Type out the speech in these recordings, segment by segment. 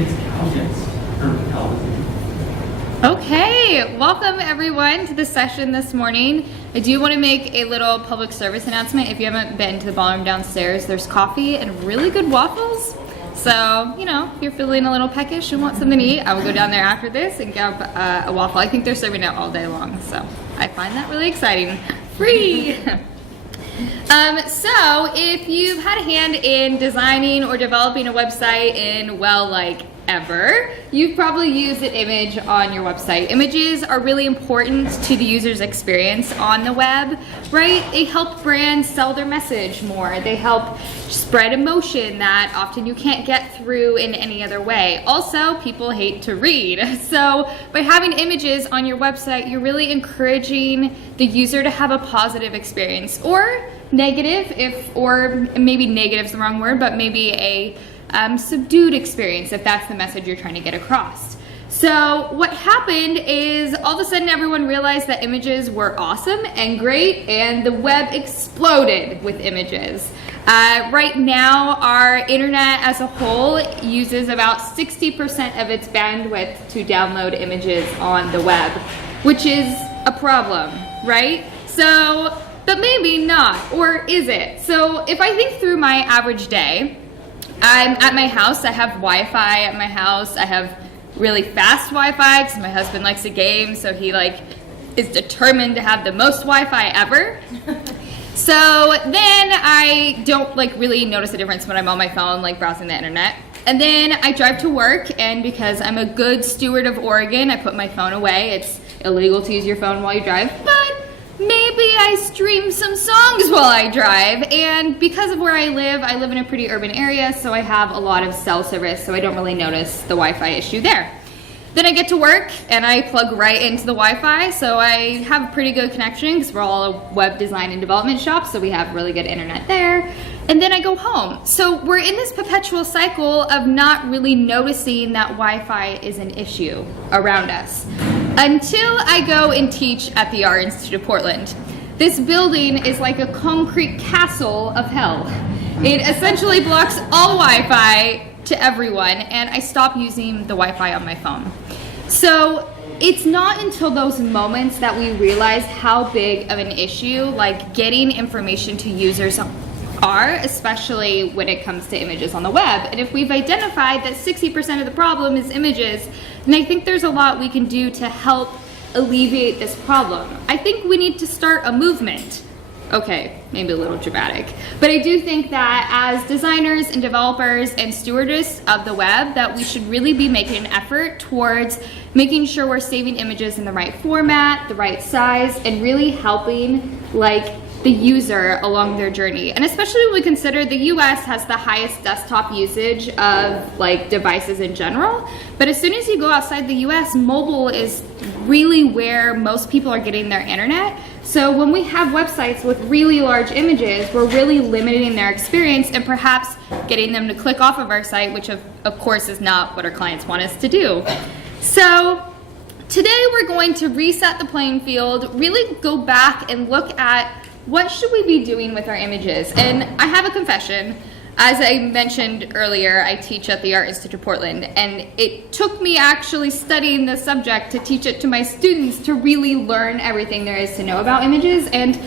It's Calvin's, or Calvin's. Okay, welcome everyone to the session this morning. I do want to make a little public service announcement. If you haven't been to the ballroom downstairs, there's coffee and really good waffles. So, you know, if you're feeling a little peckish and want something to eat, I will go down there after this and grab a waffle. I think they're serving it all day long, so I find that really exciting. Free! So, if you've had a hand in designing or developing a website in, well, like ever, you've probably used an image on your website. Images are really important to the user's experience on the web, right? They help brands sell their message more. They help spread emotion that often you can't get through in any other way. Also, people hate to read. So by having images on your website, you're really encouraging the user to have a positive experience, or negative, or maybe negative is the wrong word, but maybe a subdued experience if that's the message you're trying to get across. So what happened is all of a sudden everyone realized that images were awesome and great, and the web exploded with images. Right now our internet as a whole uses about 60% of its bandwidth to download images on the web, which is a problem, right? So, but maybe not, or is it? So if I think through my average day, I'm at my house, I have Wi-Fi at my house, I have really fast Wi-Fi because my husband likes to game, so he is determined to have the most Wi-Fi ever. So then I don't really notice a difference when I'm on my phone, browsing the internet. And then I drive to work, and because I'm a good steward of Oregon, I put my phone away. It's illegal to use your phone while you drive, but maybe I stream some songs while I drive, and because of where I live in a pretty urban area, so I have a lot of cell service, so I don't really notice the Wi-Fi issue there. Then I get to work, and I plug right into the Wi-Fi, so I have a pretty good connection, because we're all a web design and development shop, so we have really good internet there. And then I go home. So we're in this perpetual cycle of not really noticing that Wi-Fi is an issue around us, until I go and teach at the Art Institute of Portland. This building is like a concrete castle of hell. It essentially blocks all Wi-Fi to everyone, and I stop using the Wi-Fi on my phone. So it's not until those moments that we realize how big of an issue getting information to users are, especially when it comes to images on the web. And if we've identified that 60% of the problem is images, then I think there's a lot we can do to help alleviate this problem. I think we need to start a movement. Okay, maybe a little dramatic, but I do think that as designers and developers and stewardess of the web, that we should really be making an effort towards making sure we're saving images in the right format, the right size, and really helping the user along their journey. And especially when we consider the US has the highest desktop usage of devices in general, but as soon as you go outside the US, mobile is really where most people are getting their internet. So when we have websites with really large images, we're really limiting their experience and perhaps getting them to click off of our site, which of course is not what our clients want us to do. So today we're going to reset the playing field, really go back and look at what should we be doing with our images. And I have a confession. As I mentioned earlier, I teach at the Art Institute of Portland, and it took me actually studying this subject to teach it to my students to really learn everything there is to know about images, and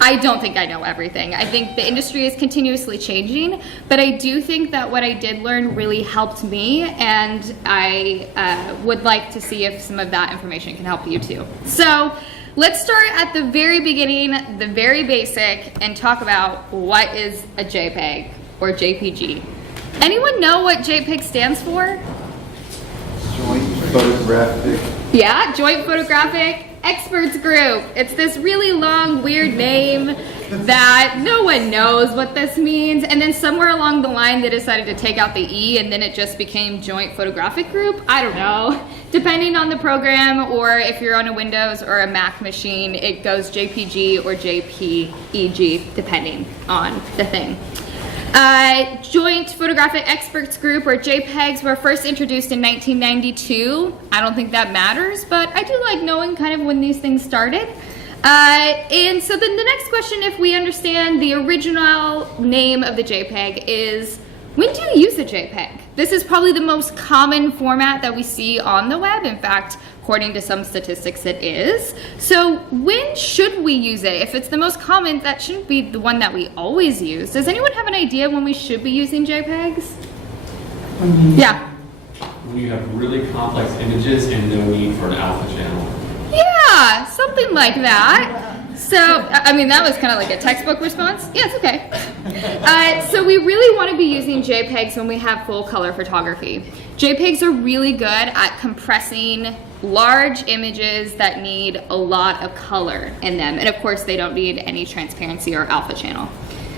I don't think I know everything. I think the industry is continuously changing, but I do think that what I did learn really helped me, and I would like to see if some of that information can help you too. So let's start at the very beginning, the very basic, and talk about what is a JPEG or JPG. Anyone know what JPEG stands for? Joint Photographic. Yeah, Joint Photographic Experts Group. It's this really long, weird name that no one knows what this means. And then somewhere along the line, they decided to take out the E, and then it just became Joint Photographic Group. I don't know. Depending on the program, or if you're on a Windows or a Mac machine, it goes JPG or JPEG, depending on the thing. Joint Photographic Experts Group, or JPEGs, were first introduced in 1992. I don't think that matters, but I do like knowing kind of when these things started. And so then the next question, if we understand the original name of the JPEG, is when do you use a JPEG? This is probably the most common format that we see on the web. In fact, according to some statistics, it is. So when should we use it? If it's the most common, that shouldn't be the one that we always use. Does anyone have an idea when we should be using JPEGs? Yeah. When you have really complex images and no need for an alpha channel. Yeah, something like that. So, I mean, that was kind of like a textbook response. Yeah, it's okay. So we really want to be using JPEGs when we have full color photography. JPEGs are really good at compressing large images that need a lot of color in them. And of course, they don't need any transparency or alpha channel.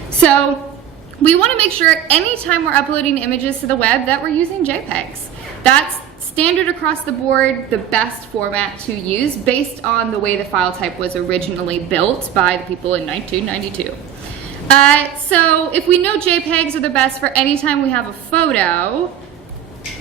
So we want to make sure anytime we're uploading images to the web that we're using JPEGs. That's standard across the board, the best format to use based on the way the file type was originally built by the people in 1992. So if we know JPEGs are the best for any time we have a photo,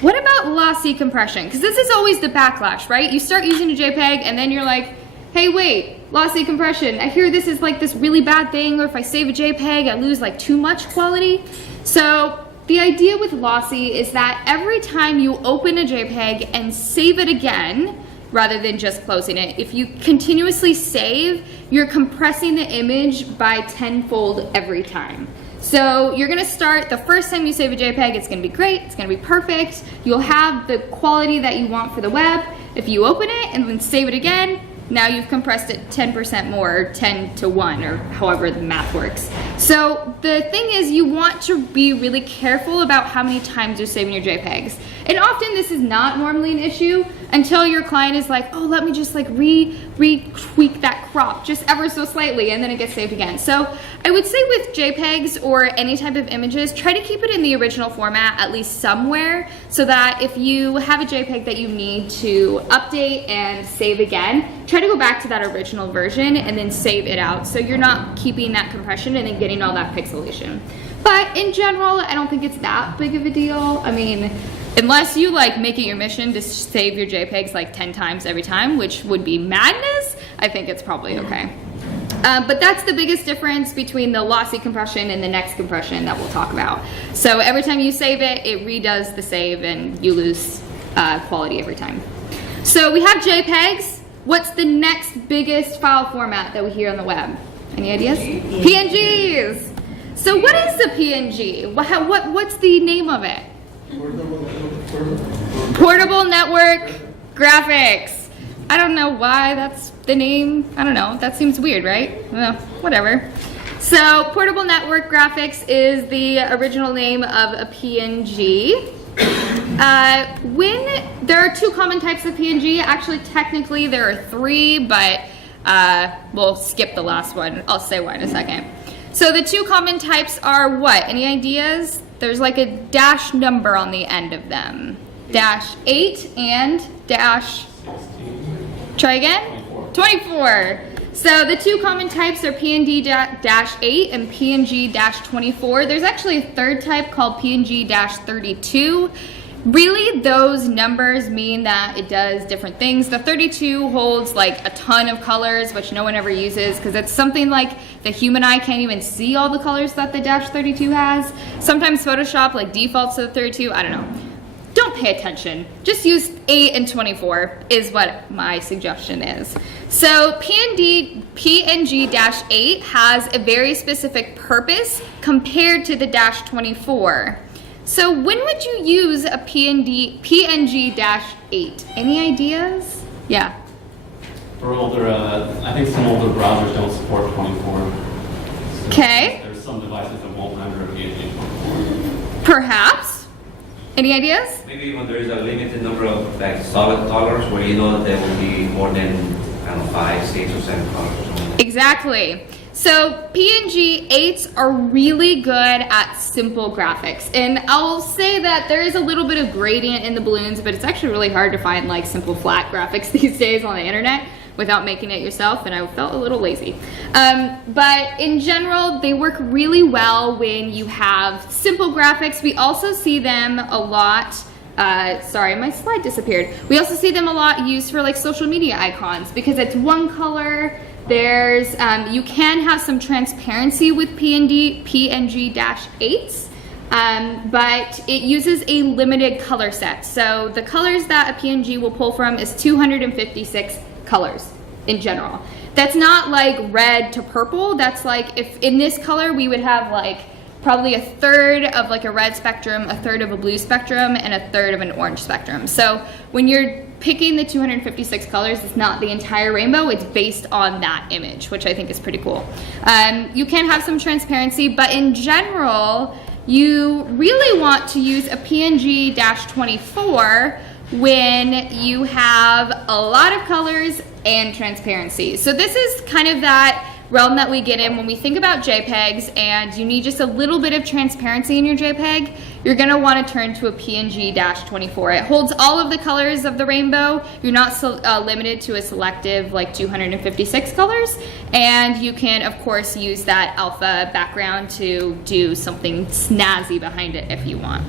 what about lossy compression? Because this is always the backlash, right? You start using a JPEG and then you're like, hey, wait, lossy compression. I hear this is like this really bad thing, or if I save a JPEG, I lose like too much quality. So the idea with lossy is that every time you open a JPEG and save it again, rather than just closing it, if you continuously save, you're compressing the image by tenfold every time. So you're gonna start, the first time you save a JPEG, it's gonna be great, it's gonna be perfect, you'll have the quality that you want for the web. If you open it and then save it again, now you've compressed it 10% more, or 10 to 1, or however the math works. So the thing is, you want to be really careful about how many times you're saving your JPEGs. And often this is not normally an issue until your client is like, oh, let me just like re-tweak that crop just ever so slightly, and then it gets saved again. So I would say with JPEGs or any type of images, try to keep it in the original format at least somewhere, so that if you have a JPEG that you need to update and save again, try to go back to that original version and then save it out, so you're not keeping that compression and then getting all that pixelation. But in general, I don't think it's that big of a deal. I mean, unless you like make it your mission to save your JPEGs like 10 times every time, which would be madness, I think it's probably okay. But that's the biggest difference between the lossy compression and the next compression that we'll talk about. So every time you save it, it redoes the save and you lose quality every time. So we have JPEGs. What's the next biggest file format that we hear on the web? Any ideas? PNGs. So what is the PNG? What's the name of it? Portable Network Graphics. I don't know why that's the name. I don't know. That seems weird, right? Well, whatever. So Portable Network Graphics is the original name of a PNG. When there are two common types of PNG, actually technically there are three, but we'll skip the last one. I'll say why in a second. So the two common types are what? Any ideas? There's like a dash number on the end of them. -8 and dash, try again? 24. So the two common types are PNG-8 and PNG-24. There's actually a third type called PNG-32. Really, those numbers mean that it does different things. The 32 holds like a ton of colors, which no one ever uses because it's something like the human eye can't even see all the colors that the -32 has. Sometimes Photoshop like defaults to the 32, I don't know. Don't pay attention. Just use 8 and 24 is what my suggestion is. So PNG-8 has a very specific purpose compared to the -24. So when would you use a PNG-8? Any ideas? Yeah. For older, I think some older browsers don't support 24. Okay. There's some devices that won't render a PNG 24. Perhaps. Any ideas? Maybe when there is a limited number of like solid colors where you know that there will be more than, I don't know, 5, 6, or 7 colors or something. Exactly. So PNG-8s are really good at simple graphics. And I'll say that there is a little bit of gradient in the balloons, but it's actually really hard to find like simple flat graphics these days on the internet without making it yourself, and I felt a little lazy. But in general, they work really well when you have simple graphics. We also see them a lot, sorry, my slide disappeared. We also see them a lot used for like social media icons because it's one color. There's, you can have some transparency with PNG-8s. but it uses a limited color set. So the colors that a PNG will pull from is 256 colors in general. That's not like red to purple. That's like, if in this color we would have like probably a third of like a red spectrum, a third of a blue spectrum, and a third of an orange spectrum. So when you're picking the 256 colors, it's not the entire rainbow, it's based on that image, which I think is pretty cool. You can have some transparency, but in general, you really want to use a PNG-24 when you have a lot of colors and transparency. So this is kind of that realm that we get in when we think about JPEGs and you need just a little bit of transparency in your JPEG. You're going to want to turn to a PNG-24. It holds all of the colors of the rainbow. You're not limited to a selective like 256 colors, and you can of course use that alpha background to do something snazzy behind it if you want.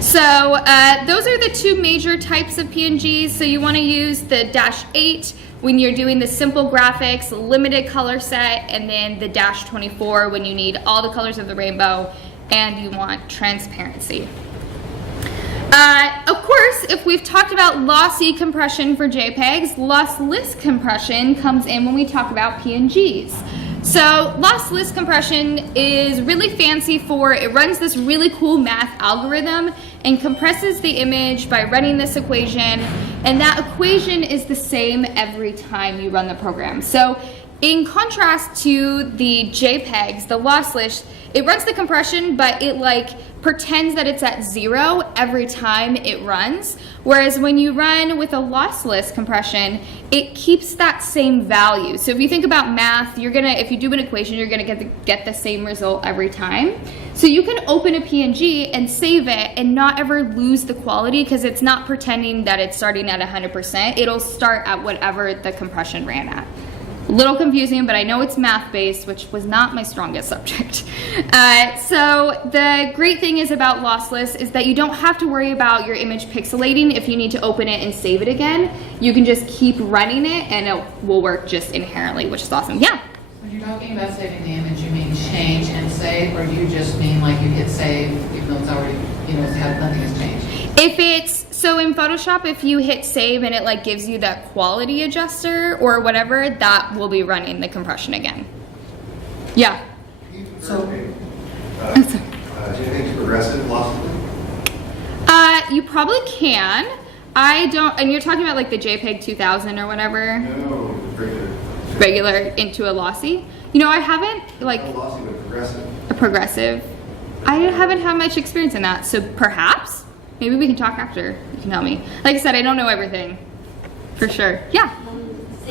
So those are the two major types of PNGs. So you want to use the -8 when you're doing the simple graphics, limited color set, and then the -24 when you need all the colors of the rainbow and you want transparency. Of course, if we've talked about lossy compression for JPEGs, lossless compression comes in when we talk about PNGs. So lossless compression is really fancy for, it runs this really cool math algorithm and compresses the image by running this equation, and that equation is the same every time you run the program. So in contrast to the JPEGs, the lossless, it runs the compression, but it like pretends that it's at 0 every time it runs. Whereas when you run with a lossless compression, it keeps that same value. So if you think about math, if you do an equation, you're gonna get the same result every time. So you can open a PNG and save it and not ever lose the quality because it's not pretending that it's starting at 100%. It'll start at whatever the compression ran at. A little confusing, but I know it's math-based, which was not my strongest subject. So the great thing is about lossless is that you don't have to worry about your image pixelating if you need to open it and save it again. You can just keep running it and it will work just inherently, which is awesome. Yeah? When you're talking about saving the image, you mean change and save, or do you just mean like you hit save even though it's already, nothing has changed? So in Photoshop, if you hit save and it like gives you that quality adjuster or whatever, that will be running the compression again. Yeah. So, do you think it's progressive lossless? You probably can. I don't, and you're talking about like the JPEG 2000 or whatever? No, Regular into a lossy? I haven't like not lossy, but progressive. a progressive. I haven't had much experience in that, so perhaps. Maybe we can talk after. You can tell me. Like I said, I don't know everything. For sure. Yeah?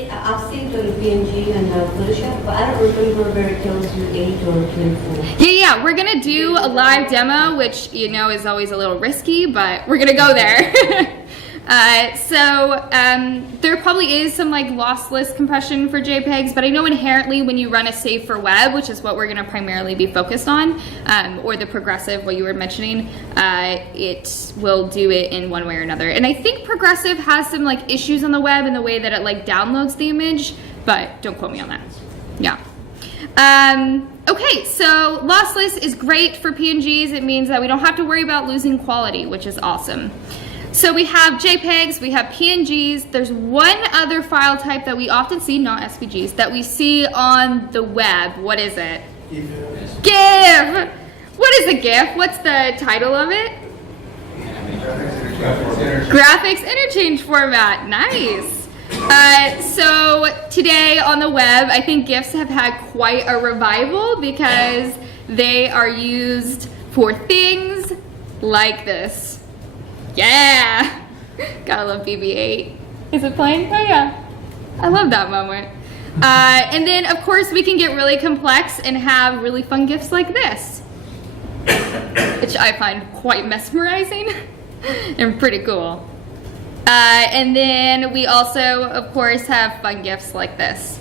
I've seen the PNG and Photoshop, but I don't remember very close to 8 or 24. Yeah. We're going to do a live demo, which, is always a little risky, but we're going to go there. There probably is some like lossless compression for JPEGs, but I know inherently when you run a save for web, which is what we're going to primarily be focused on, or the progressive, what you were mentioning, it will do it in one way or another. And I think progressive has some like issues on the web in the way that it like downloads the image, but don't quote me on that. Yeah. Okay, so lossless is great for PNGs. It means that we don't have to worry about losing quality, which is awesome. So we have JPEGs, we have PNGs. There's one other file type that we often see, not SVGs, that we see on the web. What is it? GIF! What is a GIF? What's the title of it? Graphics Interchange format. Nice. So today on the web, I think GIFs have had quite a revival because they are used for things like this. Yeah! Gotta love BB-8. Is it playing? Oh yeah. I love that moment. And then of course we can get really complex and have really fun GIFs like this, which I find quite mesmerizing and pretty cool. And then we also of course have fun GIFs like this.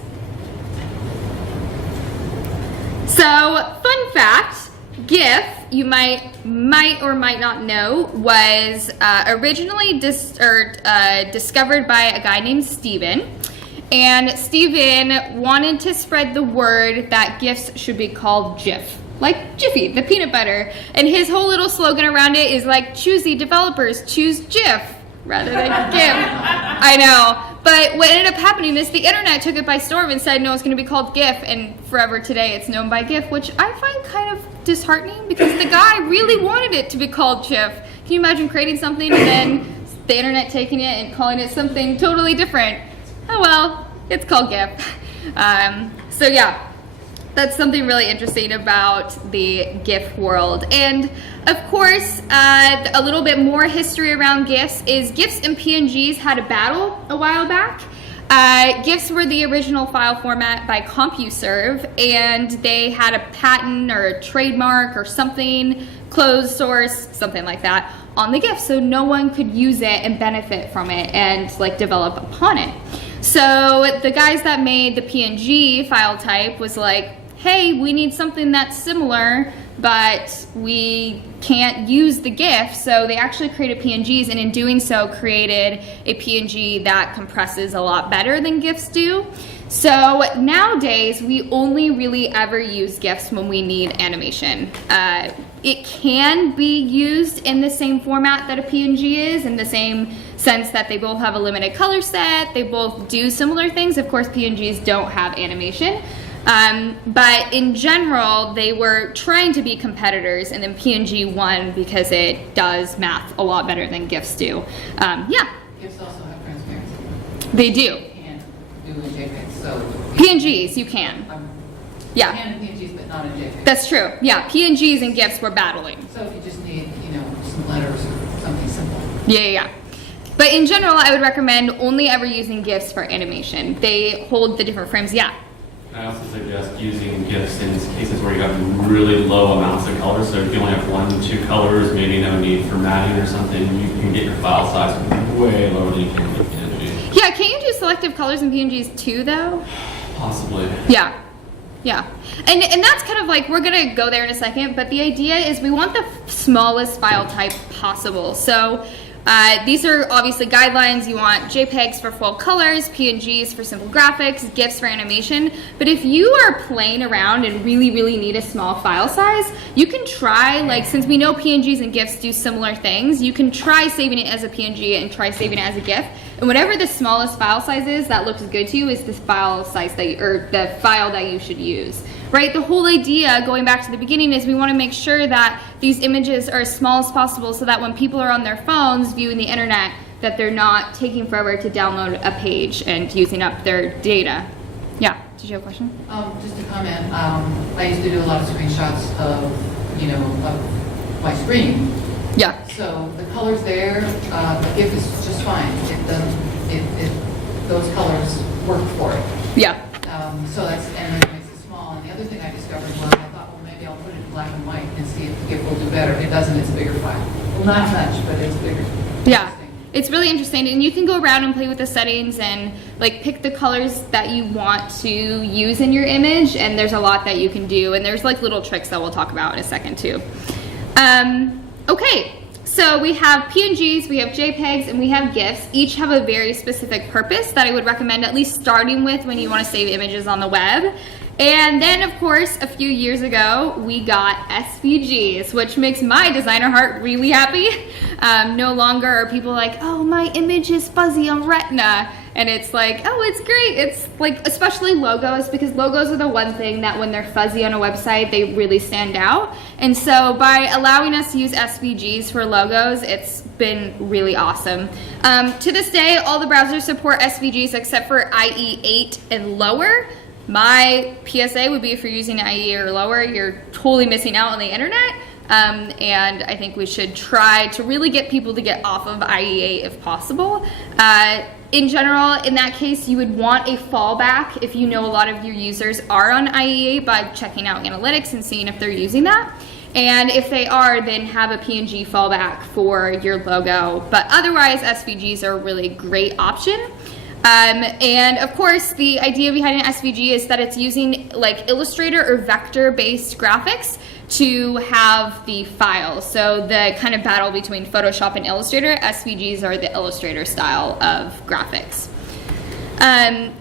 So fun fact, GIF, you might or might not know, was originally discovered by a guy named Steven. And Steven wanted to spread the word that GIFs should be called GIF. like Jiffy, the peanut butter. And his whole little slogan around it is like, choosy developers, choose GIF rather than GIF. I know. But what ended up happening is the internet took it by storm and said, no, it's going to be called GIF. And forever today, it's known by GIF, which I find kind of disheartening because the guy really wanted it to be called GIF. Can you imagine creating something and then the internet taking it and calling it something totally different? Oh well, it's called GIF. So yeah. That's something really interesting about the GIF world. And of course, a little bit more history around GIFs is GIFs and PNGs had a battle a while back. GIFs were the original file format by CompuServe, and they had a patent or a trademark or something, closed source, something like that, on the GIF, so no one could use it and benefit from it and like develop upon it. So the guys that made the PNG file type was like, hey, we need something that's similar, but we can't use the GIF, so they actually created PNGs, and in doing so created a PNG that compresses a lot better than GIFs do. So nowadays, we only really ever use GIFs when we need animation. It can be used in the same format that a PNG is, in the same sense that they both have a limited color set, they both do similar things. Of course, PNGs don't have animation. But in general, they were trying to be competitors, and then PNG won because it does math a lot better than GIFs do. Yeah. GIFs also have transparency. They do. You can't do in JPEG, so. PNGs, you can. You Yeah, can in PNGs, but not in JPEG. that's true. Yeah, PNGs and GIFs were battling. So if you just need, some letters or something simple. Yeah. But in general, I would recommend only ever using GIFs for animation. They hold the different frames. Yeah. I also suggest using GIFs in cases where you have really low amounts of colors. So if you only have 1-2 colors, maybe no need for matting or something, you can get your file size way lower than you can with PNG. Yeah, can't you do selective colors in PNGs too, though? Possibly. Yeah. And that's kind of like, we're gonna go there in a second, but the idea is we want the smallest file type possible. So these are obviously guidelines. You want JPEGs for full colors, PNGs for simple graphics, GIFs for animation. But if you are playing around and really need a small file size, you can try, like, since we know PNGs and GIFs do similar things, you can try saving it as a PNG and try saving it as a GIF. And whatever the smallest file size is that looks good to you is the file size or the file that you should use. Right? The whole idea, going back to the beginning, is we want to make sure that these images are as small as possible so that when people are on their phones viewing the internet, that they're not taking forever to download a page and using up their data. Yeah, did you have a question? Just a comment. I used to do a lot of screenshots of my screen. Yeah. So the colors there, the GIF is just fine. Those colors work for it. Yeah. So that's, and it makes it small. And the other thing I discovered was, I thought, well, maybe I'll put it in black and white and see if the GIF will do better. It doesn't, it's a bigger file. Well, not much, but it's bigger. Yeah. It's really interesting, and you can go around and play with the settings and like pick the colors that you want to use in your image, and there's a lot that you can do, and there's like little tricks that we'll talk about in a second too. Okay, so we have PNGs, we have JPEGs, and we have GIFs. Each have a very specific purpose that I would recommend at least starting with when you want to save images on the web. And then, of course, a few years ago, we got SVGs, which makes my designer heart really happy. No longer are people like, oh, my image is fuzzy on Retina. And it's like, oh, it's great. It's like, especially logos, because logos are the one thing that when they're fuzzy on a website, they really stand out. And so by allowing us to use SVGs for logos, it's been really awesome. To this day, all the browsers support SVGs except for IE8 and lower. My PSA would be if you're using IE or lower, you're totally missing out on the internet. And I think we should try to really get people to get off of IE8 if possible. In general, in that case, you would want a fallback if you know a lot of your users are on IE8 by checking out analytics and seeing if they're using that. And if they are, then have a PNG fallback for your logo. But otherwise, SVGs are a really great option. And of course, the idea behind an SVG is that it's using like Illustrator or vector-based graphics to have the file. So the kind of battle between Photoshop and Illustrator, SVGs are the Illustrator style of graphics.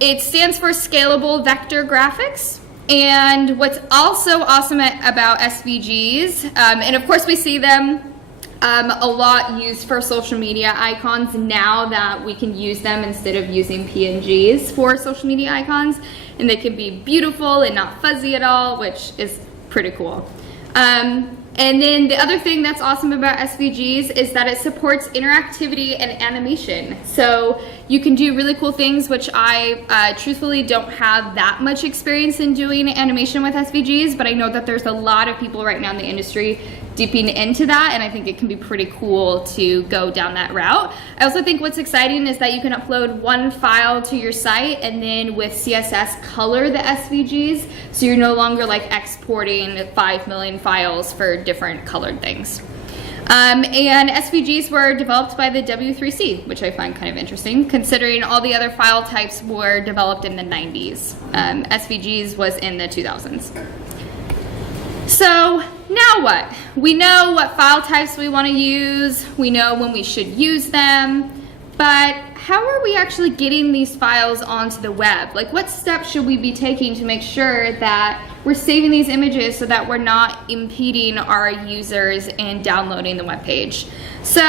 It stands for Scalable Vector Graphics. And what's also awesome about SVGs, and of course we see them a lot used for social media icons now that we can use them instead of using PNGs for social media icons, and they can be beautiful and not fuzzy at all, which is pretty cool. And then the other thing that's awesome about SVGs is that it supports interactivity and animation. So you can do really cool things, which I truthfully don't have that much experience in doing animation with SVGs, but I know that there's a lot of people right now in the industry dipping into that, and I think it can be pretty cool to go down that route. I also think what's exciting is that you can upload one file to your site and then with CSS color the SVGs, so you're no longer like exporting 5 million files for different colored things. And SVGs were developed by the W3C, which I find kind of interesting, considering all the other file types were developed in the 90s. SVGs was in the 2000s. So now what? We know what file types we want to use, we know when we should use them, but how are we actually getting these files onto the web? Like, what steps should we be taking to make sure that we're saving these images so that we're not impeding our users in downloading the web page? So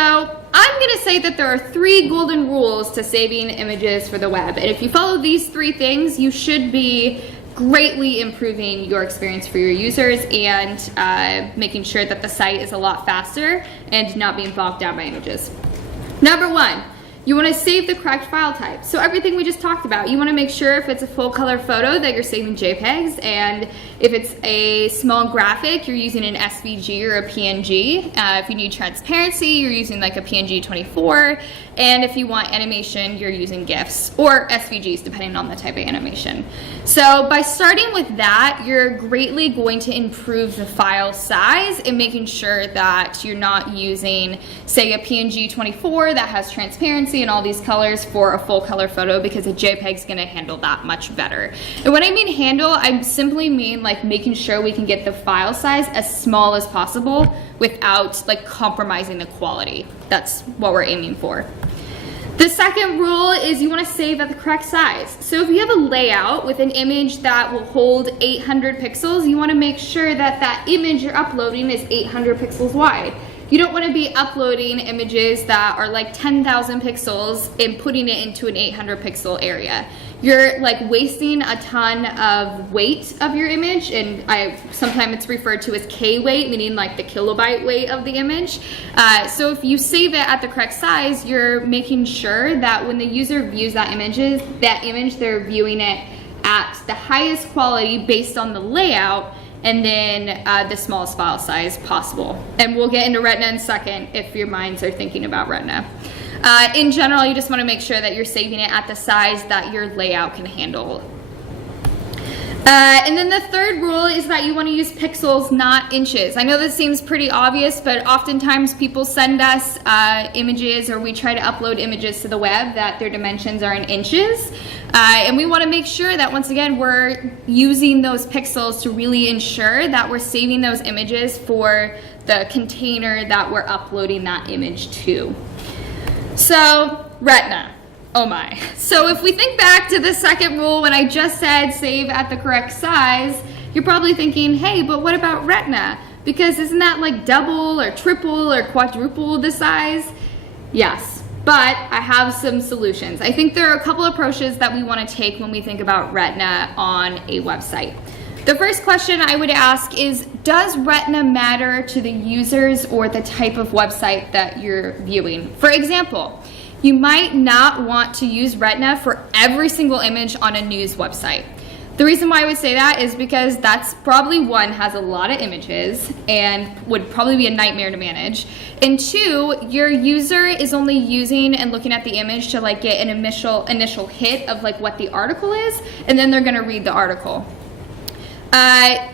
I'm going to say that there are 3 golden rules to saving images for the web, and if you follow these 3 things, you should be greatly improving your experience for your users and making sure that the site is a lot faster and not being bogged down by images. Number 1, you want to save the correct file type. So everything we just talked about, you want to make sure if it's a full color photo that you're saving JPEGs, and if it's a small graphic, you're using an SVG or a PNG. If you need transparency, you're using like a PNG 24, and if you want animation, you're using GIFs or SVGs depending on the type of animation. So by starting with that, you're greatly going to improve the file size and making sure that you're not using, say, a PNG 24 that has transparency and all these colors for a full color photo, because a JPEG is going to handle that much better. And when I mean handle, I simply mean like making sure we can get the file size as small as possible without like compromising the quality. That's what we're aiming for. The second rule is you want to save at the correct size. So if you have a layout with an image that will hold 800 pixels, you want to make sure that that image you're uploading is 800 pixels wide. You don't want to be uploading images that are like 10,000 pixels and putting it into an 800 pixel area. You're like wasting a ton of weight of your image, and sometimes it's referred to as K weight, meaning like the kilobyte weight of the image. So if you save it at the correct size, you're making sure that when the user views that image, they're viewing it at the highest quality based on the layout, and then the smallest file size possible. And we'll get into Retina in a second if your minds are thinking about Retina. In general, you just want to make sure that you're saving it at the size that your layout can handle. And then the third rule is that you want to use pixels, not inches. I know this seems pretty obvious, but oftentimes people send us images, or we try to upload images to the web that their dimensions are in inches. And we want to make sure that, once again, we're using those pixels to really ensure that we're saving those images for the container that we're uploading that image to. So, Retina. Oh my. So if we think back to the second rule when I just said save at the correct size, you're probably thinking, hey, but what about Retina? Because isn't that like double or triple or quadruple the size? Yes, but I have some solutions. I think there are a couple approaches that we want to take when we think about Retina on a website. The first question I would ask is, does Retina matter to the users or the type of website that you're viewing? For example, you might not want to use Retina for every single image on a news website. The reason why I would say that is because that's probably, one, has a lot of images and would probably be a nightmare to manage. And two, your user is only using and looking at the image to like get an initial hit of like what the article is, and then they're gonna read the article.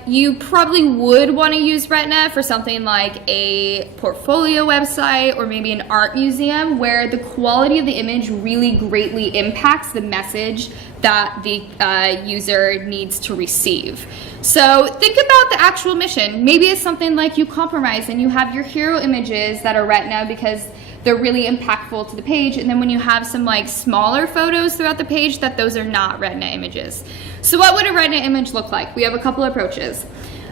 You probably would want to use Retina for something like a portfolio website or maybe an art museum, where the quality of the image really greatly impacts the message that the user needs to receive. So think about the actual mission. Maybe it's something like you compromise and you have your hero images that are Retina because they're really impactful to the page. And then when you have some like smaller photos throughout the page, that those are not Retina images. So what would a Retina image look like? We have a couple approaches.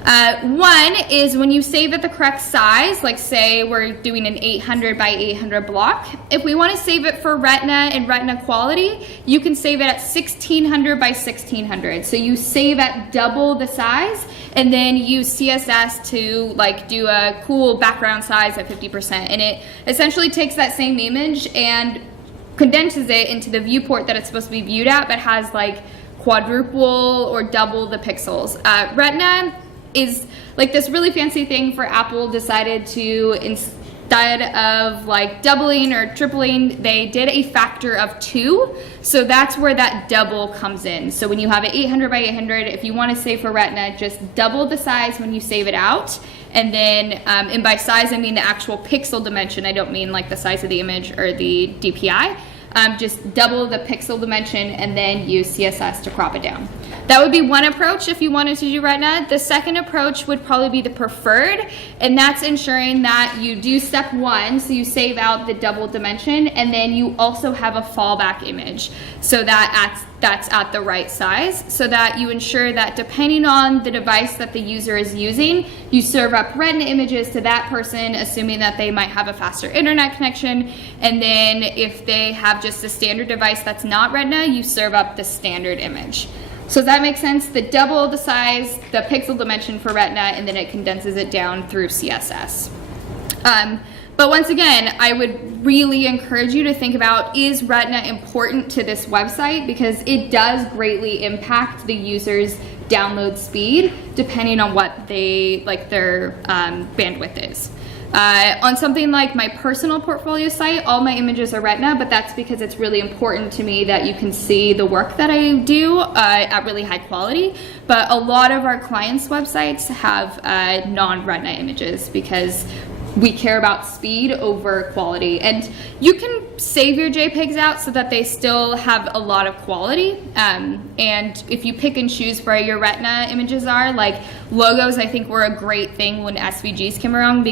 One is when you save at the correct size, like say we're doing an 800 by 800 block. If we want to save it for Retina and Retina quality, you can save it at 1600 by 1600. So you save at double the size and then use CSS to like do a cool background size at 50%. And it essentially takes that same image and condenses it into the viewport that it's supposed to be viewed at, but has like quadruple or double the pixels. Retina is like this really fancy thing for Apple decided to, instead of like doubling or tripling, they did a factor of 2. So that's where that double comes in. So when you have an 800 by 800, if you want to save for Retina, just double the size when you save it out. And then, and by size, I mean the actual pixel dimension. I don't mean like the size of the image or the DPI. Just double the pixel dimension and then use CSS to crop it down. That would be one approach if you wanted to do Retina. The second approach would probably be the preferred, and that's ensuring that you do step 1, so you save out the double dimension, and then you also have a fallback image so that that's at the right size, so that you ensure that depending on the device that the user is using, you serve up Retina images to that person, assuming that they might have a faster internet connection, and then if they have just a standard device that's not Retina, you serve up the standard image. So does that make sense? The double the size, the pixel dimension for Retina, and then it condenses it down through CSS. But once again, I would really encourage you to think about, is Retina important to this website? Because it does greatly impact the user's download speed depending on what they, like their bandwidth is. On something like my personal portfolio site, all my images are Retina, but that's because it's really important to me that you can see the work that I do at really high quality. But a lot of our clients' websites have non-Retina images because we care about speed over quality. And you can save your JPEGs out so that they still have a lot of quality. And if you pick and choose where your Retina images are, like logos, I think were a great thing when SVGs came around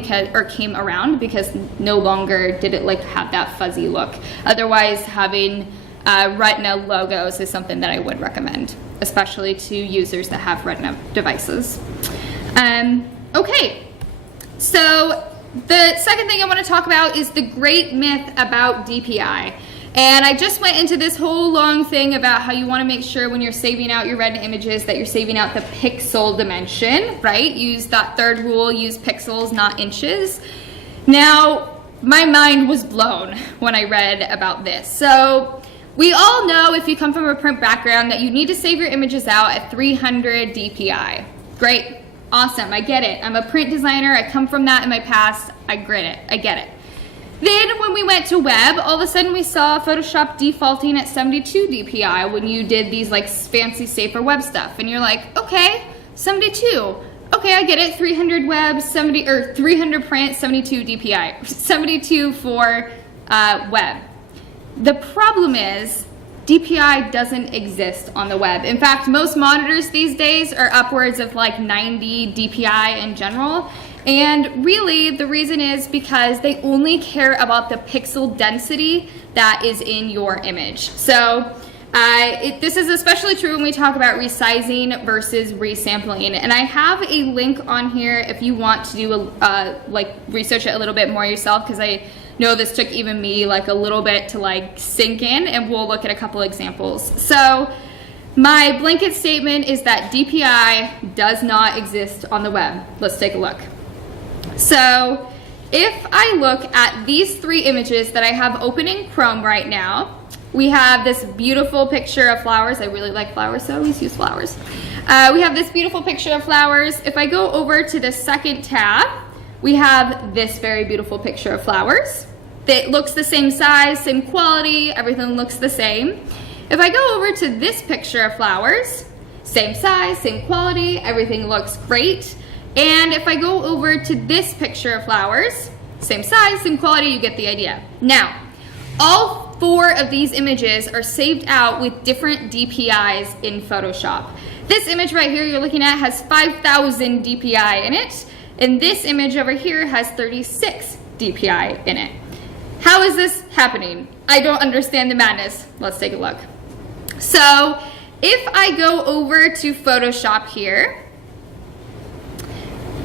because no longer did it like have that fuzzy look. Otherwise, having Retina logos is something that I would recommend, especially to users that have Retina devices. Okay, so the second thing I want to talk about is the great myth about DPI. And I just went into this whole long thing about how you want to make sure when you're saving out your Retina images that you're saving out the pixel dimension, right? Use that third rule, use pixels, not inches. Now, my mind was blown when I read about this. So we all know, if you come from a print background, that you need to save your images out at 300 DPI. Great. Awesome, I get it. I'm a print designer, I come from that in my past, I get it. Then when we went to web, all of a sudden we saw Photoshop defaulting at 72 DPI when you did these like fancy safer web stuff. And you're like, okay, 72. Okay, I get it, 300 web, 70, or 300 print, 72 DPI, 72 for web. The problem is, DPI doesn't exist on the web. In fact, most monitors these days are upwards of like 90 DPI in general. And really, the reason is because they only care about the pixel density that is in your image. So this is especially true when we talk about resizing versus resampling. And I have a link on here if you want to do like research it a little bit more yourself, because I know this took even me like a little bit to like sink in, and we'll look at a couple examples. So my blanket statement is that DPI does not exist on the web. Let's take a look. So if I look at these 3 images that I have open in Chrome right now, we have this beautiful picture of flowers. I really like flowers, so I always use flowers. We have this beautiful picture of flowers. If I go over to the second tab, we have this very beautiful picture of flowers. It looks the same size, same quality, everything looks the same. If I go over to this picture of flowers, same size, same quality, everything looks great. And if I go over to this picture of flowers, same size, same quality, you get the idea. Now, all 4 of these images are saved out with different DPIs in Photoshop. This image right here you're looking at has 5,000 DPI in it. And this image over here has 36 DPI in it. How is this happening? I don't understand the madness. Let's take a look. So if I go over to Photoshop here,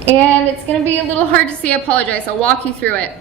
and it's going to be a little hard to see, I apologize, I'll walk you through it.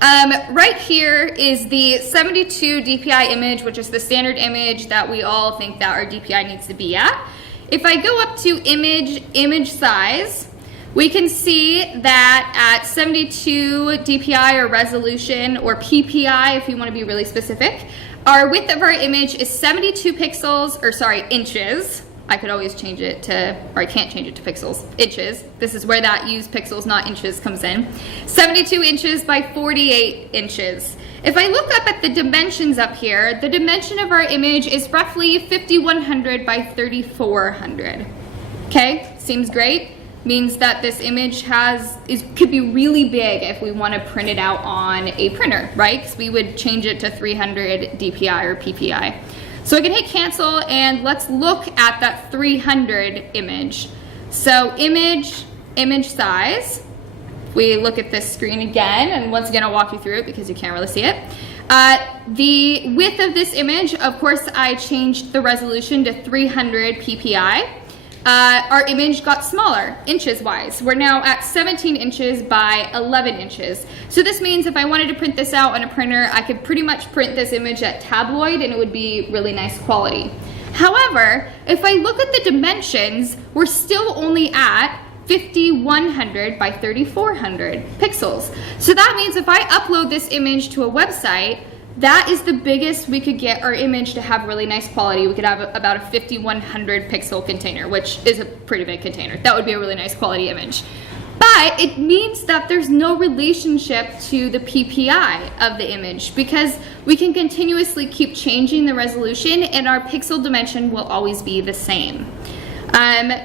Right here is the 72 DPI image, which is the standard image that we all think that our DPI needs to be at. If I go up to image size, we can see that at 72 DPI or resolution, or PPI if you want to be really specific, our width of our image is 72 pixels, or sorry, inches. I could always change it to, or I can't change it to pixels, inches. This is where that use pixels, not inches comes in. 72 inches by 48 inches. If I look up at the dimensions up here, the dimension of our image is roughly 5100 by 3400. Okay, seems great. Means that this image could be really big if we want to print it out on a printer, right? Because we would change it to 300 DPI or PPI. So I can hit cancel, and let's look at that 300 image. So image size. We look at this screen again, and once again I'll walk you through it because you can't really see it. The width of this image, of course, I changed the resolution to 300 PPI. Our image got smaller, inches-wise. We're now at 17 inches by 11 inches. So this means if I wanted to print this out on a printer, I could pretty much print this image at tabloid and it would be really nice quality. However, if I look at the dimensions, we're still only at 5100 by 3400 pixels. So that means if I upload this image to a website, that is the biggest we could get our image to have really nice quality. We could have about a 5100 pixel container, which is a pretty big container. That would be a really nice quality image. But it means that there's no relationship to the PPI of the image because we can continuously keep changing the resolution and our pixel dimension will always be the same.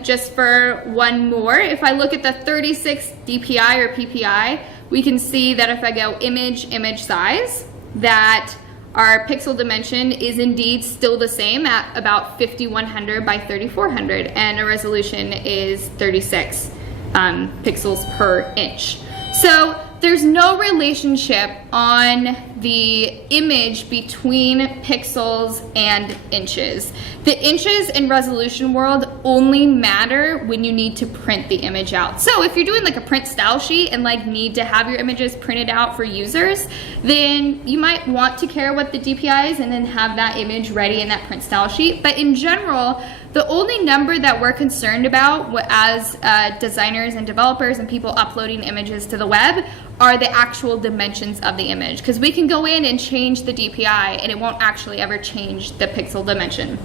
Just for one more, if I look at the 36 DPI or PPI, we can see that if I go image size, that our pixel dimension is indeed still the same at about 5100 by 3400, and our resolution is 36 pixels per inch. So there's no relationship on the image between pixels and inches. The inches in resolution world only matter when you need to print the image out. So if you're doing like a print style sheet and like need to have your images printed out for users, then you might want to care what the DPI is and then have that image ready in that print style sheet. But in general, the only number that we're concerned about as designers and developers and people uploading images to the web are the actual dimensions of the image, because we can go in and change the DPI and it won't actually ever change the pixel dimension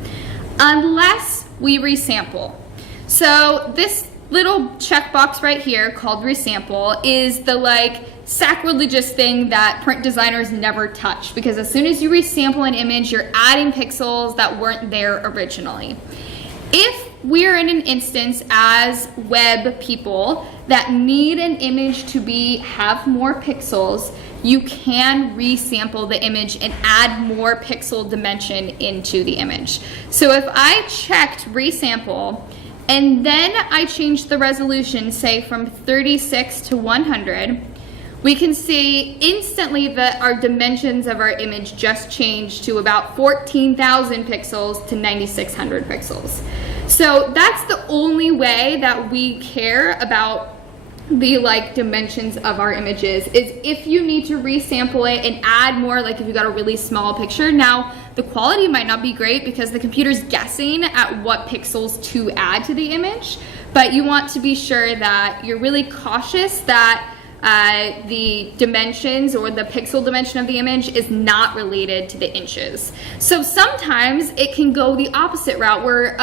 unless we resample. So this little checkbox right here called resample is the like sacrilegious thing that print designers never touch, because as soon as you resample an image, you're adding pixels that weren't there originally. If we're in an instance as web people that need an image to have more pixels, you can resample the image and add more pixel dimension into the image. So if I checked resample and then I changed the resolution, say from 36 to 100, we can see instantly that our dimensions of our image just changed to about 14,000 pixels to 9,600 pixels. So that's the only way that we care about the like dimensions of our images, is if you need to resample it and add more, like if you got a really small picture. Now the quality might not be great because the computer's guessing at what pixels to add to the image, but you want to be sure that you're really cautious that the dimensions or the pixel dimension of the image is not related to the inches. So sometimes it can go the opposite route where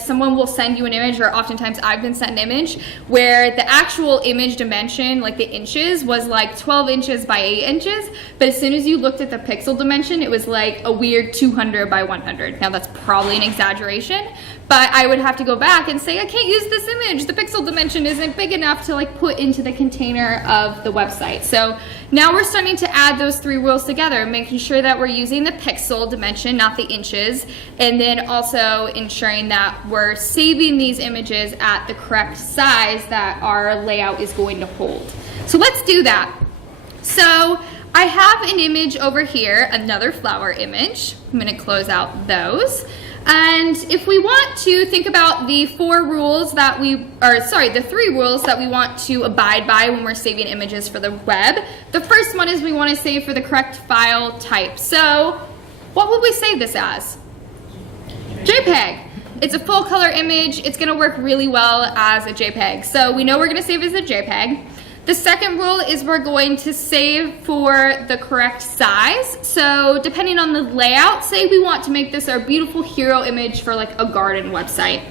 someone will send you an image, or oftentimes I've been sent an image where the actual image dimension, like the inches, was like 12 inches by 8 inches, but as soon as you looked at the pixel dimension, it was like a weird 200 by 100. Now that's probably an exaggeration, but I would have to go back and say, I can't use this image. The pixel dimension isn't big enough to like put into the container of the website. So now we're starting to add those three rules together, making sure that we're using the pixel dimension, not the inches, and then also ensuring that we're saving these images at the correct size that our layout is going to hold. So let's do that. So I have an image over here, another flower image. I'm gonna close out those. And if we want to think about the the 3 rules that we want to abide by when we're saving images for the web, the first one is we want to save for the correct file type. So what would we save this as? JPEG. It's a full color image. It's going to work really well as a JPEG. So we know we're going to save as a JPEG. The second rule is we're going to save for the correct size. So depending on the layout, say we want to make this our beautiful hero image for like a garden website.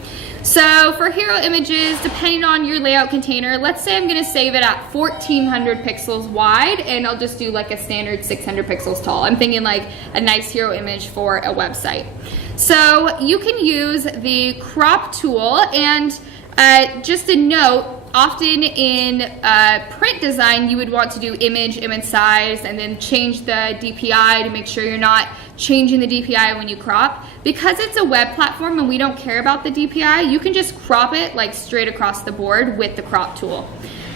So for hero images, depending on your layout container, let's say I'm going to save it at 1400 pixels wide, and I'll just do like a standard 600 pixels tall. I'm thinking like a nice hero image for a website. So you can use the crop tool, and just a note, often in print design, you would want to do image size, and then change the DPI to make sure you're not changing the DPI when you crop. Because it's a web platform and we don't care about the DPI, you can just crop it like straight across the board with the crop tool.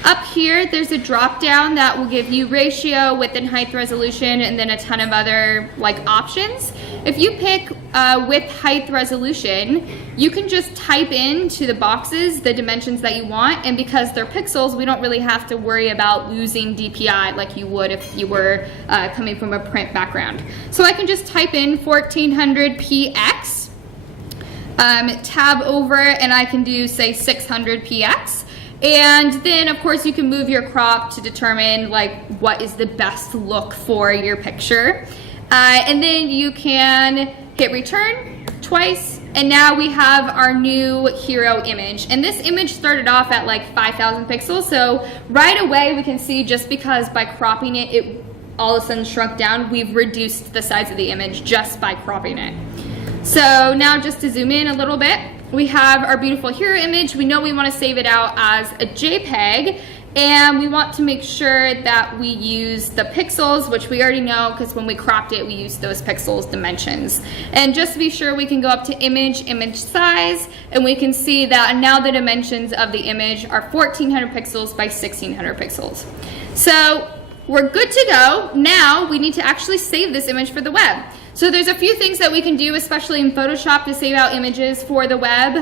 Up here, there's a drop down that will give you ratio, width and height resolution, and then a ton of other like options. If you pick width, height, resolution, you can just type into the boxes the dimensions that you want, and because they're pixels, we don't really have to worry about losing DPI like you would if you were coming from a print background. So I can just type in 1400px, tab over, and I can do say 600px. And then of course you can move your crop to determine like what is the best look for your picture. And then you can hit return twice, and now we have our new hero image. And this image started off at like 5,000 pixels, so right away we can see just because by cropping it, it all of a sudden shrunk down, we've reduced the size of the image just by cropping it. So now just to zoom in a little bit, we have our beautiful hero image. We know we want to save it out as a JPEG, and we want to make sure that we use the pixels, which we already know because when we cropped it, we used those pixels dimensions. And just to be sure, we can go up to image size, and we can see that now the dimensions of the image are 1400 pixels by 1600 pixels. So we're good to go. Now we need to actually save this image for the web. So there's a few things that we can do, especially in Photoshop, to save out images for the web.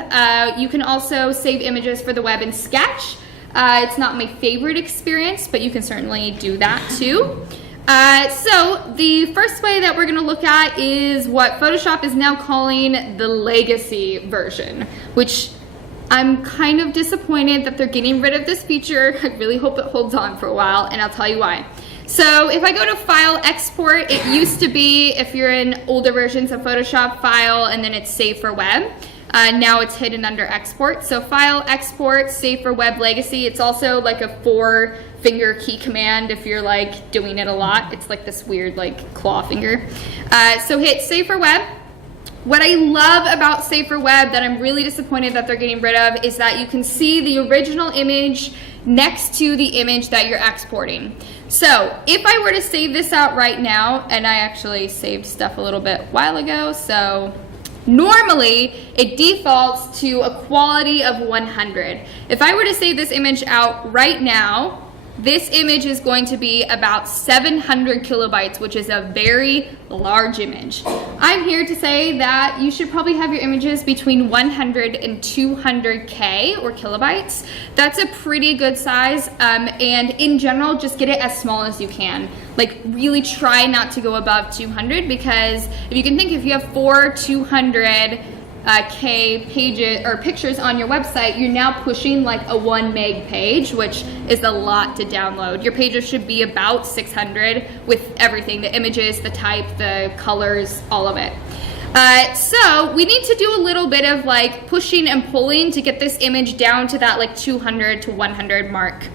You can also save images for the web in Sketch. It's not my favorite experience, but you can certainly do that too. So the first way that we're going to look at is what Photoshop is now calling the legacy version, which I'm kind of disappointed that they're getting rid of this feature. I really hope it holds on for a while, and I'll tell you why. So if I go to File, Export, it used to be, if you're in older versions of Photoshop, File, and then it's Save for Web. Now it's hidden under Export. So File, Export, Save for Web Legacy. It's also like a 4-finger key command if you're like doing it a lot. It's like this weird like claw finger. So hit Save for Web. What I love about Save for Web that I'm really disappointed that they're getting rid of is that you can see the original image next to the image that you're exporting. So if I were to save this out right now, and I actually saved stuff a little bit while ago, so normally it defaults to a quality of 100. If I were to save this image out right now, this image is going to be about 700 kilobytes, which is a very large image. I'm here to say that you should probably have your images between 100 and 200K or kilobytes. That's a pretty good size, and in general, just get it as small as you can. Like really try not to go above 200, because if you can think, if you have 4 200K pages or pictures on your website, you're now pushing like a 1 meg page, which is a lot to download. Your pages should be about 600 with everything, the images, the type, the colors, all of it. So we need to do a little bit of like pushing and pulling to get this image down to that like 200 to 100 mark.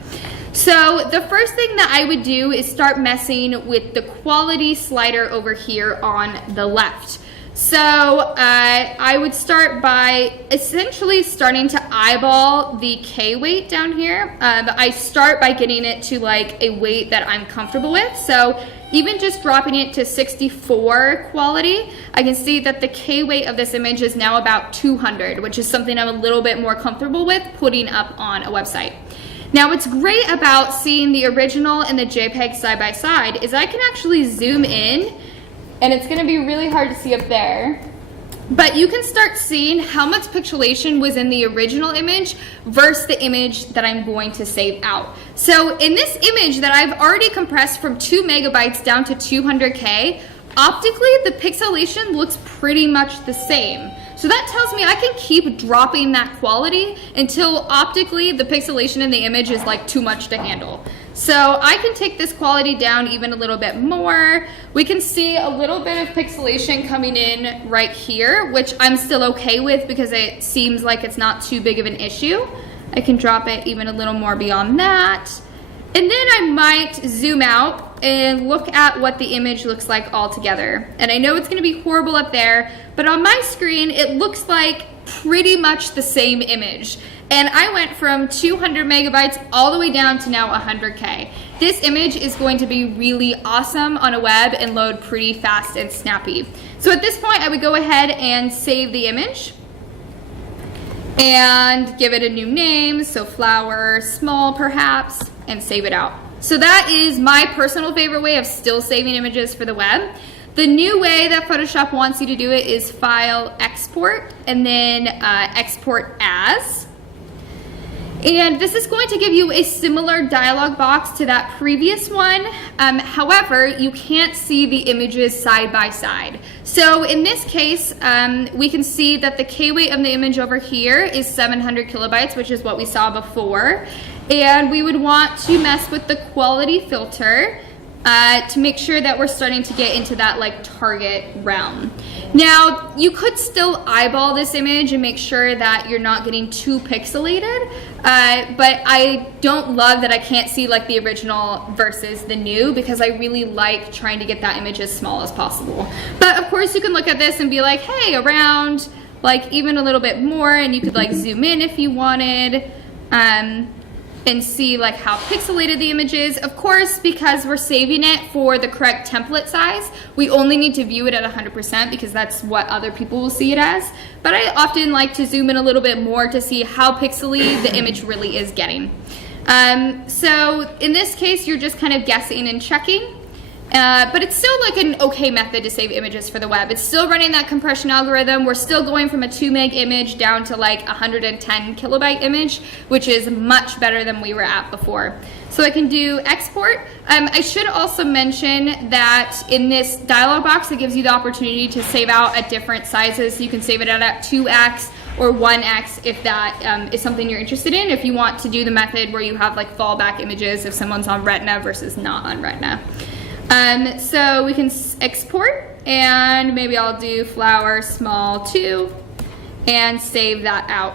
So the first thing that I would do is start messing with the quality slider over here on the left. So I would start by essentially starting to eyeball the K weight down here. I start by getting it to like a weight that I'm comfortable with. So even just dropping it to 64 quality, I can see that the K weight of this image is now about 200, which is something I'm a little bit more comfortable with putting up on a website. Now what's great about seeing the original and the JPEG side by side is I can actually zoom in, and it's gonna be really hard to see up there, but you can start seeing how much pixelation was in the original image versus the image that I'm going to save out. So in this image that I've already compressed from 2 megabytes down to 200K, optically the pixelation looks pretty much the same. So that tells me I can keep dropping that quality until optically the pixelation in the image is like too much to handle. So I can take this quality down even a little bit more. We can see a little bit of pixelation coming in right here, which I'm still okay with because it seems like it's not too big of an issue. I can drop it even a little more beyond that. And then I might zoom out and look at what the image looks like all together. And I know it's gonna be horrible up there, but on my screen, it looks like pretty much the same image. And I went from 200 megabytes all the way down to now 100K. This image is going to be really awesome on a web and load pretty fast and snappy. So at this point, I would go ahead and save the image and give it a new name, so flower, small perhaps, and save it out. So that is my personal favorite way of still saving images for the web. The new way that Photoshop wants you to do it is File, Export, and then Export As. And this is going to give you a similar dialog box to that previous one. However, you can't see the images side by side. So in this case, we can see that the K weight of the image over here is 700 kilobytes, which is what we saw before. And we would want to mess with the quality filter to make sure that we're starting to get into that like target realm. Now, you could still eyeball this image and make sure that you're not getting too pixelated, but I don't love that I can't see like the original versus the new because I really like trying to get that image as small as possible. But of course you can look at this and be like, hey, around like even a little bit more, and you could like zoom in if you wanted. And see like how pixelated the image is. Of course, because we're saving it for the correct template size, we only need to view it at 100% because that's what other people will see it as. But I often like to zoom in a little bit more to see how pixely the image really is getting. So in this case, you're just kind of guessing and checking. But it's still like an okay method to save images for the web. It's still running that compression algorithm. We're still going from a 2 meg image down to like 110 kilobyte image, which is much better than we were at before. So I can do export. I should also mention that in this dialog box, it gives you the opportunity to save out at different sizes. You can save it out at 2x or 1x if that is something you're interested in, if you want to do the method where you have like fallback images if someone's on Retina versus not on Retina. So we can export, and maybe I'll do flower small 2 and save that out.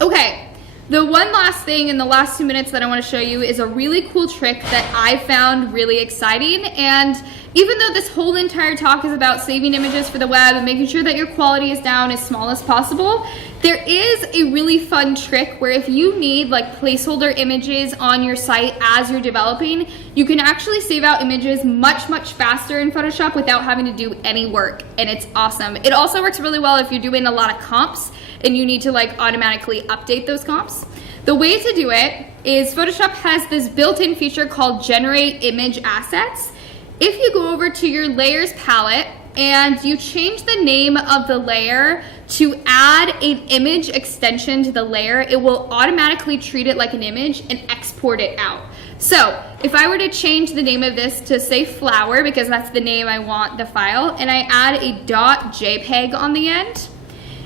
Okay, the one last thing in the last 2 minutes that I want to show you is a really cool trick that I found really exciting. And even though this whole entire talk is about saving images for the web and making sure that your quality is down as small as possible, there is a really fun trick where if you need like placeholder images on your site as you're developing, you can actually save out images much, much faster in Photoshop without having to do any work, and it's awesome. It also works really well if you're doing a lot of comps and you need to like automatically update those comps. The way to do it is Photoshop has this built-in feature called Generate Image Assets. If you go over to your layers palette and you change the name of the layer to add an image extension to the layer, it will automatically treat it like an image and export it out. So if I were to change the name of this to say flower, because that's the name I want the file, and I add a .jpeg on the end,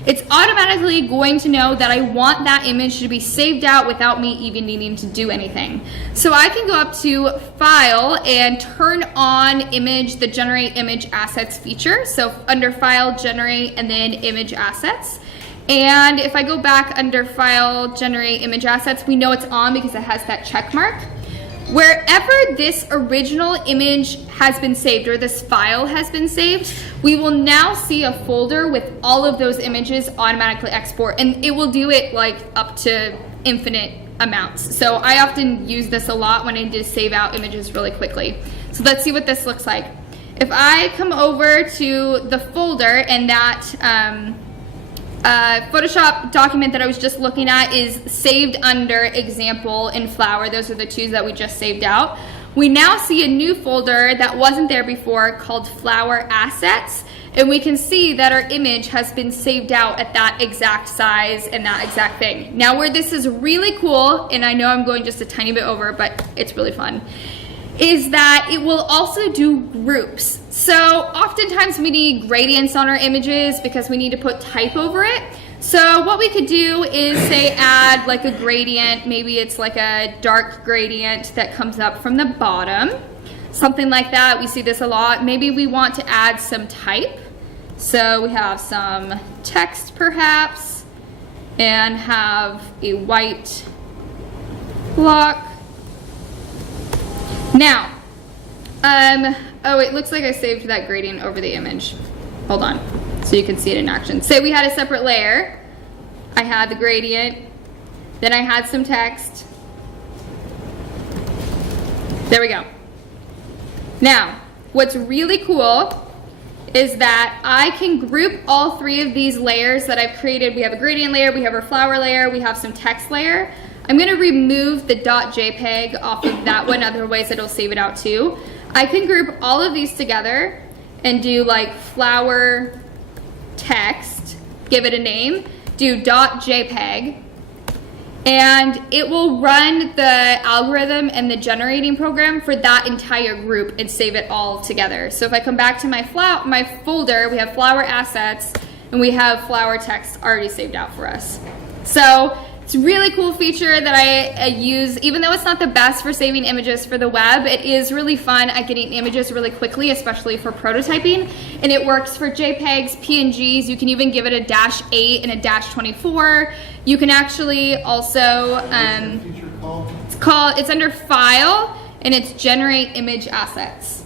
it's automatically going to know that I want that image to be saved out without me even needing to do anything. So I can go up to File and turn on Image, the Generate Image Assets feature. So under File, Generate, and then Image Assets. And if I go back under File, Generate Image Assets, we know it's on because it has that check mark. Wherever this original image has been saved, or this file has been saved, we will now see a folder with all of those images automatically export, and it will do it like up to infinite amounts. So I often use this a lot when I need to save out images really quickly. So let's see what this looks like. If I come over to the folder and that Photoshop document that I was just looking at is saved under example and flower. Those are the two that we just saved out. We now see a new folder that wasn't there before called flower assets. And we can see that our image has been saved out at that exact size and that exact thing. Now where this is really cool, and I know I'm going just a tiny bit over, but it's really fun, is that it will also do groups. So oftentimes we need gradients on our images because we need to put type over it. So what we could do is say add like a gradient, maybe it's like a dark gradient that comes up from the bottom. Something like that, we see this a lot. Maybe we want to add some type. So we have some text perhaps, and have a white block. Now, oh, it looks like I saved that gradient over the image. Hold on, so you can see it in action. Say we had a separate layer. I had the gradient, then I had some text. There we go. Now, what's really cool is that I can group all three of these layers that I've created. We have a gradient layer, we have our flower layer, we have some text layer. I'm gonna remove the .jpeg off of that one, otherwise it'll save it out too. I can group all of these together and do like flower text, give it a name, do .jpeg, and it will run the algorithm and the generating program for that entire group and save it all together. So if I come back to my folder, we have flower assets and we have flower text already saved out for us. So it's a really cool feature that I use, even though it's not the best for saving images for the web. It is really fun at getting images really quickly, especially for prototyping. And it works for JPEGs, PNGs. You can even give it a -8 and a -24. You can actually also, it's under File, and it's Generate Image Assets.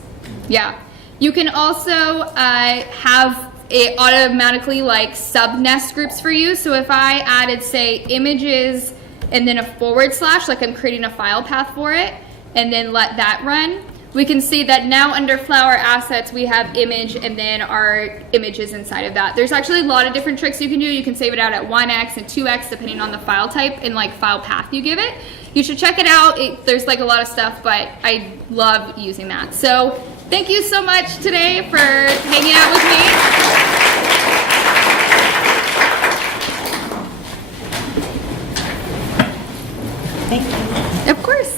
Yeah. You can also have it automatically like sub-nest groups for you. So if I added, say, images and then a /, like I'm creating a file path for it, and then let that run, we can see that now under flower assets, we have image and then our images inside of that. There's actually a lot of different tricks you can do. You can save it out at 1x and 2x depending on the file type and like file path you give it. You should check it out. There's like a lot of stuff, but I love using that. So thank you so much today for hanging out with me. Thank you. Of course.